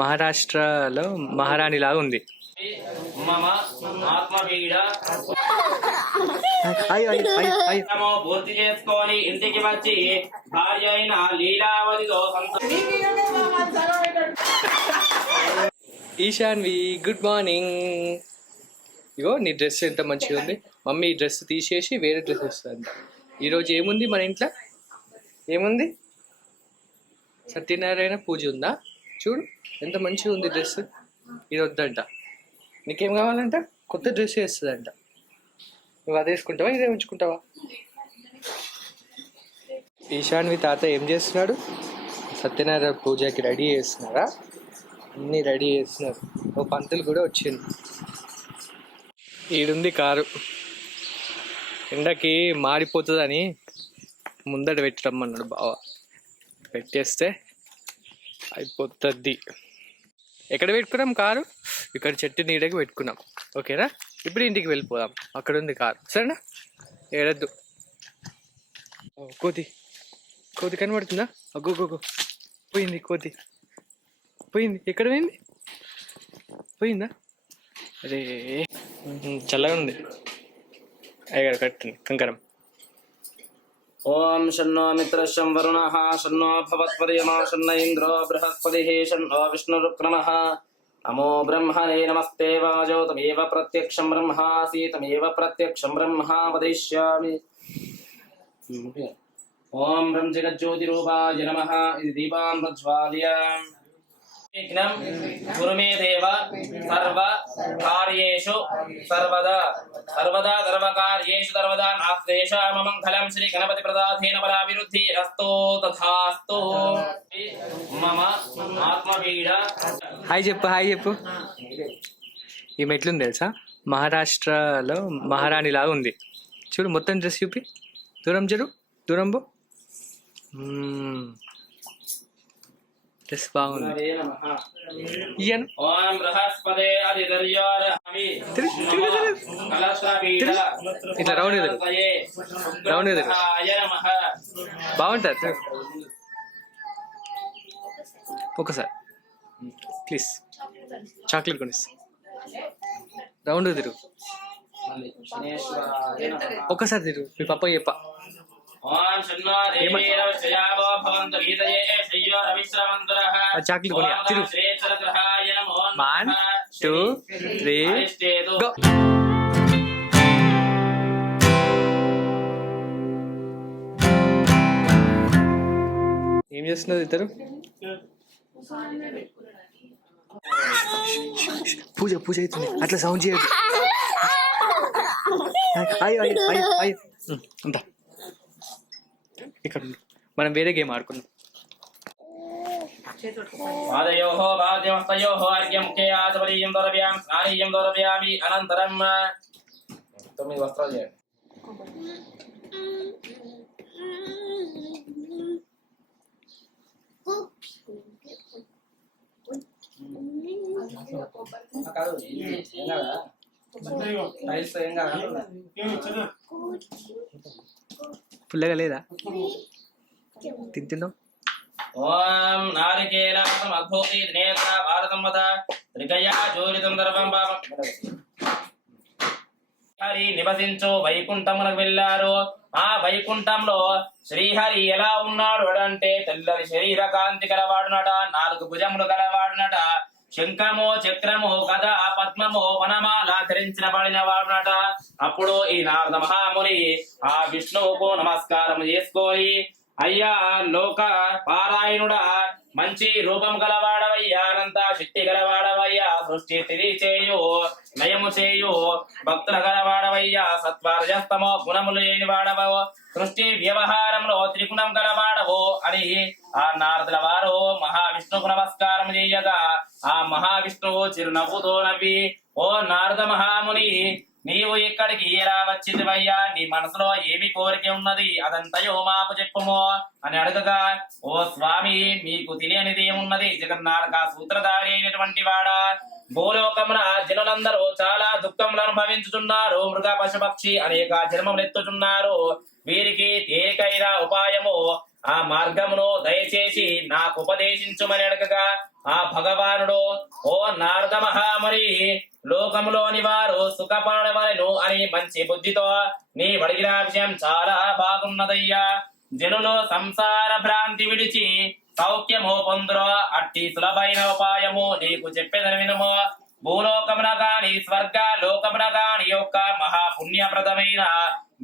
మహారాష్ట్రలో మహారాణి లాగా ఉంది. పూర్తి చేసుకొని ఇంటికి వచ్చి భార్య అయిన లీలావతితో ఈశాన్వి గుడ్ మార్నింగ్. ఇగో నీ డ్రెస్ ఎంత మంచిగా ఉంది. మమ్మీ ఈ డ్రెస్ తీసేసి వేరే డ్రెస్ వస్తుంది. ఈరోజు ఏముంది మన ఇంట్లో? ఏముంది? సత్యనారాయణ పూజ ఉందా? చూడు ఎంత మంచిగా ఉంది డ్రెస్. ఇది వద్దంట. నీకేం కావాలంట? కొత్త డ్రెస్ వేస్తుందంట. నువ్వు అది వేసుకుంటావా, ఇదే ఉంచుకుంటావా? ఈశాన్వి తాత ఏం చేస్తున్నాడు? సత్యనారాయణ పూజకి రెడీ చేస్తున్నారా? అన్నీ రెడీ చేస్తున్నారు. ఓ పంతులు కూడా వచ్చింది. ఈడుంది కారు. ఎండకి మాడిపోతుందని ముందట పెట్టమ్మన్నాడు బావ. పెట్టేస్తే అయిపోతుంది. ఎక్కడ పెట్టుకున్నాం కారు? ఇక్కడ చెట్టు నీడకి పెట్టుకున్నాం. ఓకేనా? ఇప్పుడు ఇంటికి వెళ్ళిపోదాం. అక్కడ ఉంది కారు. సరేనా? ఏడద్దు. కోతి కోతి కనబడుతుందా? అగ్గోగోగో పోయింది కోతి. పోయింది. ఎక్కడ పోయింది? పోయిందా? అరే చల్లగా ఉంది. అయ్యారు కట్టింది కంకరం. ఓం షన్నో మిత్రశం వరుణః షన్నో భవత్పర్యమా షన్న ఇంద్రో బృహస్పతిః షన్నో విష్ణురుక్రమః. నమో బ్రహ్మణే నమస్తే వాజో తమేవ ప్రత్యక్షం బ్రహ్మాసి తమేవ ప్రత్యక్షం బ్రహ్మ వదిష్యామి. ఓం బ్రహ్మ జగజ్యోతిరూపాయ నమః. ఇది దీపాం ప్రజ్వాల్య. విఘ్నం గురు మే దేవ సర్వ కార్యేషు సర్వదా సర్వదా సర్వకార్యేషు సర్వదా నాస్తేషాం మంగళం. శ్రీ గణపతి ప్రదాధేన బలాభివృద్ధిరస్తు తథాస్తు. మమ ఆత్మపీడ. హాయ్ చెప్పు. హాయ్ చెప్పు. ఈ మెట్లుంది తెలుసా? మహారాష్ట్రలో మహారాణి లాగా ఉంది. చూడు మొత్తం డ్రెస్ చూపి. దూరం చూడు. దూరం పో. డ్రెస్ బాగుంది. ఇట్లా రౌండ్ ఎదురు. రౌండ్ ఎదురు బాగుంటుంది. ఒకసారి ప్లీజ్ చాక్లెట్ కొనిస్తా. రౌండ్ తిరుగు. ఒక్కసారి తిరుగు. మీ పప్ప చెప్ప. చాక్లెట్ కొని తిరుగు. 1 2 3 గో. ఏం చేస్తున్నారు ఇద్దరు? పూజ పూజ అవుతుంది. అట్లా సౌండ్ చేయదు. అంతా ఇక్కడ మనం వేరే గేమ్ ఆడుకుందాం. అనంతరం 9 వస్త్రాలు చేయండి. పుల్లగా లేదా? తింటున్నావు? ఓం నారికేలాసం అద్భూతి నేత్ర భారతం వద త్రికయా జోరితం దర్భం పాపం. హరి నివసించు వైకుంఠమునకు వెళ్ళారు. ఆ వైకుంఠంలో శ్రీహరి ఎలా ఉన్నాడు అంటే తెల్లని శరీర కాంతి గలవాడునట. 4 భుజములు గలవాడునట. శంఖము చక్రము గద పద్మము వనమాల ధరించిన పడిన వాడునట. అప్పుడు ఈ నారద మహాముని ఆ విష్ణువుకు నమస్కారం చేసుకొని, అయ్యా లోక పారాయణుడా, మంచి రూపం గలవాడవయ్యా, అనంత శక్తి గలవాడవయ్యా, సృష్టి తిరి చేయు నయము చేయు భక్తుల గలవాడవయ్యా, సత్వారజస్తమో గుణములు లేని వాడవో, సృష్టి వ్యవహారంలో త్రిగుణం గలవాడవో అని ఆ నారదుల వారు మహావిష్ణువుకు నమస్కారం చేయగా, ఆ మహావిష్ణువు చిరునవ్వుతో నవ్వి, ఓ నారద మహాముని, నీవు ఇక్కడికి ఎలా వచ్చిందివయ్యా? నీ మనసులో ఏమి కోరిక ఉన్నది? అదంతయో మాకు చెప్పుమో అని అడగగా, ఓ స్వామి, మీకు తెలియనిది ఏమున్నది? జగన్నాటక సూత్రధారి అయినటువంటి వాడా, భూలోకమున జనులందరూ చాలా దుఃఖములు అనుభవించుతున్నారు. మృగ పశుపక్షి అనేక జన్మములు ఎత్తుతున్నారు. వీరికి తేలికైన ఉపాయము ఆ మార్గమును దయచేసి నాకు ఉపదేశించుమని అడగగా ఆ భగవానుడు, ఓ నారద మహాముని, లోకములోని వారు సుఖపడవలను అని మంచి బుద్ధితో నీ అడిగిన విషయం చాలా బాగున్నదయ్యా. జనులు సంసార భ్రాంతి విడిచి సౌఖ్యము పొందురో అట్టి సులభైన ఉపాయము నీకు చెప్పేదని వినుము. భూలోకమున గాని స్వర్గ లోకమున గాని యొక్క మహాపుణ్యప్రదమైన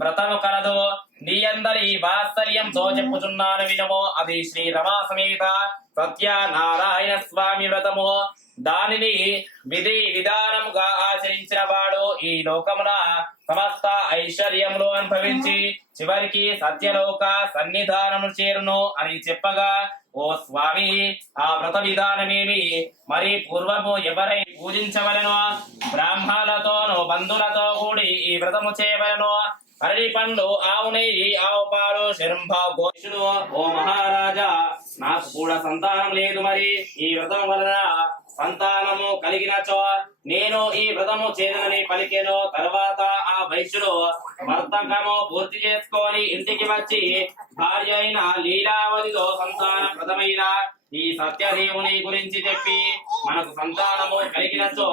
వ్రతము కలదు. నీ అందరి వాత్సల్యంతో చెప్పుచున్నాను వినుము. అది శ్రీ రమా సమేత సత్యనారాయణ స్వామి వ్రతము. దానిని విధి విధానముగా ఆచరించిన వాడు ఈ లోకమున సమస్త ఐశ్వర్యములు అనుభవించి చివరికి సత్యలోక సన్నిధానము చేరును అని చెప్పగా, ఓ స్వామి, ఆ వ్రత విధానమేమి? మరి పూర్వము ఎవరై పూజించవలెనో? బ్రాహ్మణులతోనూ బంధువులతో కూడి ఈ వ్రతము చేయవలెనో? అరటి పండ్లు, ఆవు నెయ్యి, ఆవు పాలు, శరంభ గోషుడు. ఓ మహారాజా, నాకు కూడా సంతానం లేదు. మరి ఈ వ్రతం వలన సంతానము కలిగినచో నేను ఈ వ్రతము చేదనని పలికెను. తర్వాత ఆ వైశ్యుడు వర్తకము పూర్తి చేసుకొని ఇంటికి వచ్చి భార్య అయిన లీలావతితో సంతాన ప్రథమైన ఈ సత్యదేవుని గురించి చెప్పి మనకు సంతానము కలిగినచో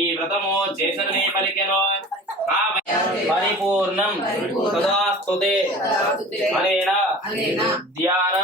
ఈ వ్రతము చేసని పలికెను. పరిపూర్ణం సదాస్తుతే అనేన ధ్యాన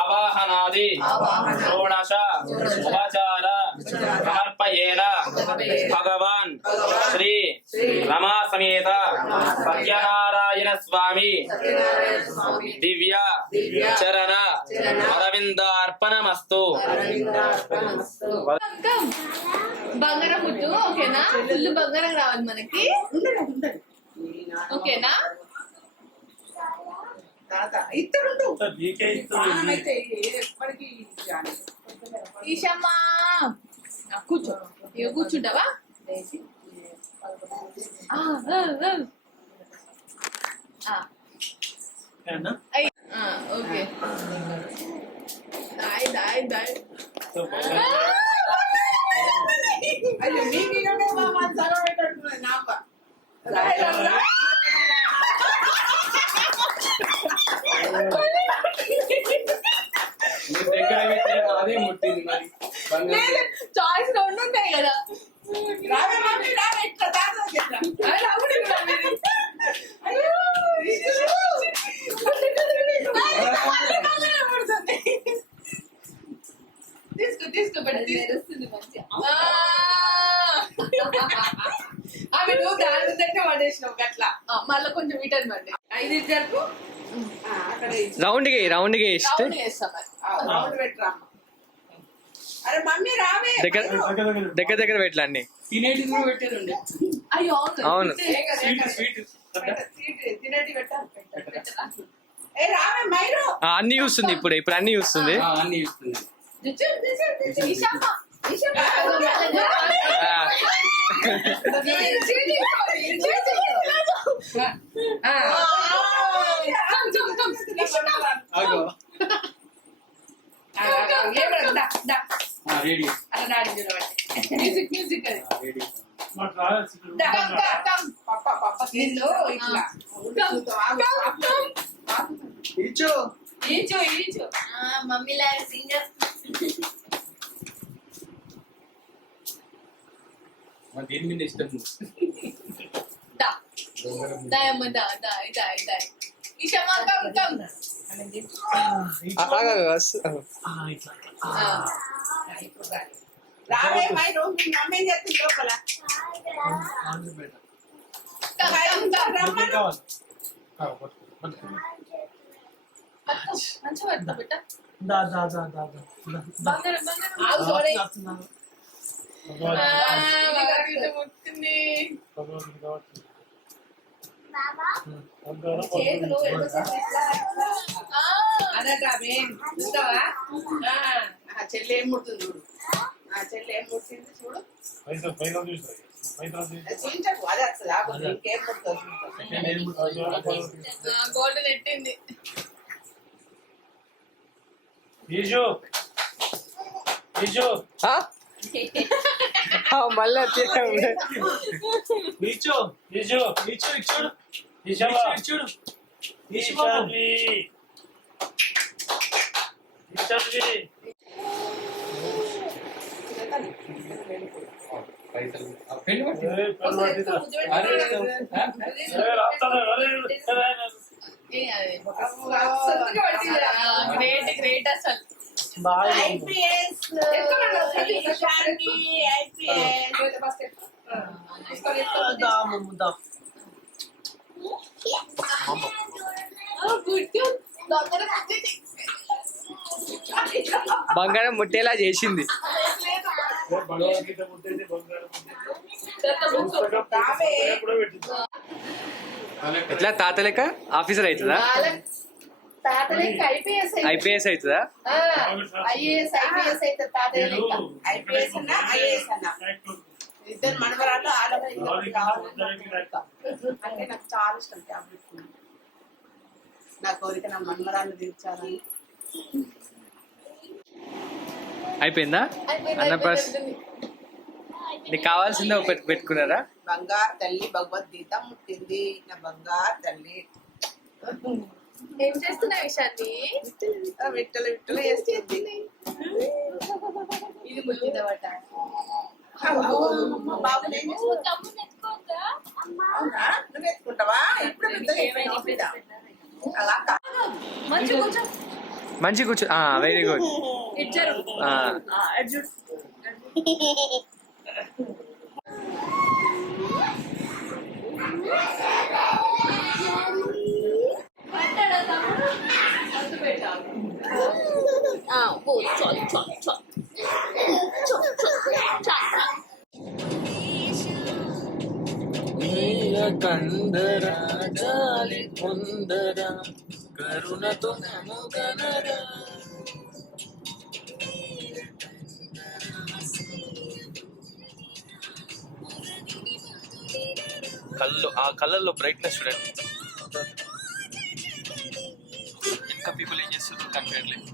ఆవాహనాది షోడశ ఉపచార సమర్పయేన భగవాన్ శ్రీ రమా సమేత సత్యనారాయణ స్వామి దివ్య చరణ అరవిందార్పణమస్తు. బంగారం ముద్దు ఓకేనా? ఫుల్ బంగారం రావాలి మనకి, ఓకేనా? ఈశమ్మా కూర్చో, ఇక కూర్చుంటావా? ఓకే, దాయ్ దాయ్ దాయ్. అదే ముట్టింది. మరి చాయిస్ రెండు ఉంటాయి కదా. తీసుకో తీసుకో తెలుస్తుంది మంచిగా. ఆమె నువ్వు దాని ముందంటే పడేసినావు అట్లా. మళ్ళీ కొంచెం వీటని పడ్డాయి. 5 జరుపు రౌండ్ గా రౌండ్ గా ఇస్తే రౌండ్ పెట్టరా. అరే మమ్మీ రావే. దగ్గర దగ్గర దగ్గర పెట్టలే అన్ని. తినేటి కూడా పెట్టారండి. అయ్యో అవును. తినేటి పెట్టాలి. ఏ రావే మైరు. అన్ని చూస్తుంది ఇప్పుడు. ఇప్పుడు అన్ని చూస్తుంది. అన్ని చూస్తుంది. మ్యూజిక్ మ్యూజిక్ మమ్మీ లాగా సింగర్. దేని మీద ఇష్టం? రావే మైరు. మీ మమ్మీ చెప్తుంది లోపల. చెల్లి ఏం ముడుతుంది చూడు. చెల్లి ఏం ముట్టింది చూడు. చూపించకు, అదే వస్తుంది. ఇంకేం ముడుతుంది గోల్డ్ నెట్టింది. మళ్ళీ చూడు గ్రేట్ గ్రేట్ అసలు IPS, Ishanvi, IPS. బంగారం ముట్టేలా చేసింది. ఎట్లా తాత లెక్క ఆఫీసర్ అవుతుందా? ఐపీఎస్ అవుతుందా? IAS, IPS అయితే తాతయ్య లెక్క. IPS అన్నా IAS అన్నా ఇద్దరు మనవరాలు అంటే నాకు చాలా ఇష్టం టాబ్లెట్. నా కోరిక నా మనవరాలు తీర్చాలని. అయిపోయిందా అన్నప్రాస్? నీకు కావాల్సిందే ఒకటి పెట్టుకున్నారా? బంగారు తల్లి భగవద్గీత ముట్టింది నా బంగారు తల్లి. ఏం చేస్తున్నావు ఇషాన్ని? విట్టలు విట్టలు వేస్తుంది. ఇది ముట్టిందన్నమాట. బాబు నువ్వు ఎత్తుకుంటావా? ఇప్పుడు అలా మంచి కొంచెం మంచి కూర్చో. Very good. ఇచ్చారు కందరా జాలి పొందరా కరుణతో నముగనరా. కళ్ళు ఆ కళ్ళల్లో బ్రైట్నెస్ చూడండి. ఇంకా పీపుల్ ఏం చేస్తున్నారు కనిపించట్లేదు.